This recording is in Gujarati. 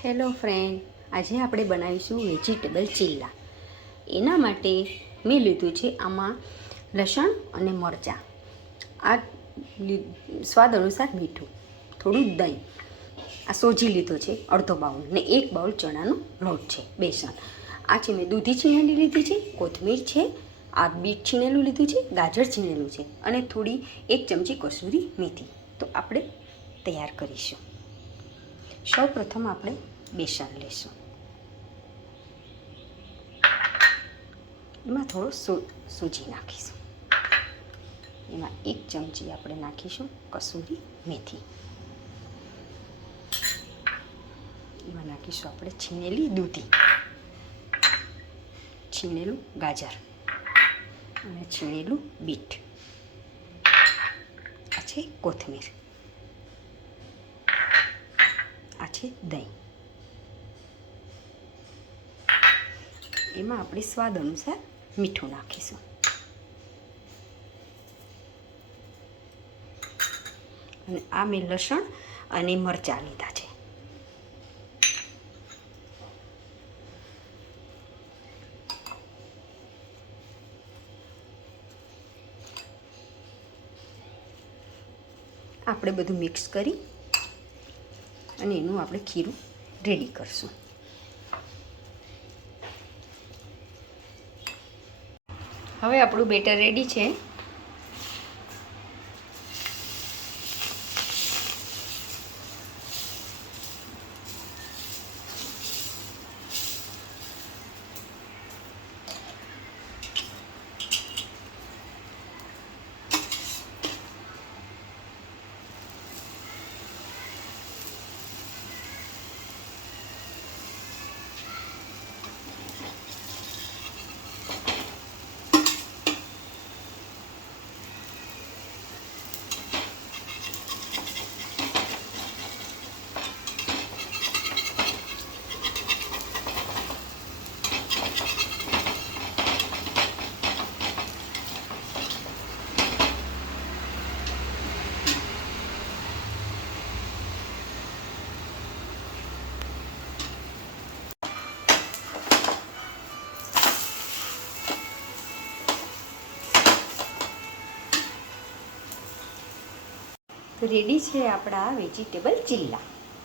હેલો ફ્રેન્ડ, આજે આપણે બનાવીશું વેજીટેબલ ચિલ્લા. એના માટે મેં લીધું છે આમાં લસણ અને મરચાં, આ સ્વાદ અનુસાર મીઠું, થોડું દહીં, આ સોજી લીધો છે અડધો બાઉલ ને 1 બાઉલ ચણાનો લોટ છે, બેસન. આ છે મેં દૂધી છીણેલી લીધી છે, કોથમીર છે, આ બીટ છીણેલું લીધું છે, ગાજર છીણેલું છે અને થોડી 1 ચમચી કસૂરી મેથી. તો આપણે તૈયાર કરીશું. સૌ પ્રથમ આપણે બેસન લઈશું, એમાં થોડો સૂજી નાખીશું, એમાં 1 ચમચી આપણે નાખીશું કસૂરી મેથી, એમાં નાખીશું આપણે છીણેલી દૂધી, છીણેલું ગાજર અને છીણેલું બીટ, આ છે કોથમીર, આ છે દહીં. એમાં આપણે સ્વાદ અનુસાર મીઠું નાખીશું અને આ મેં લસણ અને મરચાં લીધા છે. આપણે બધું મિક્સ કરી અને એનું આપણે ખીરું રેડી કરશું. હવે આપણું બેટર રેડી છે. તો રેડી છે આપણા વેજીટેબલ ચિલ્લા.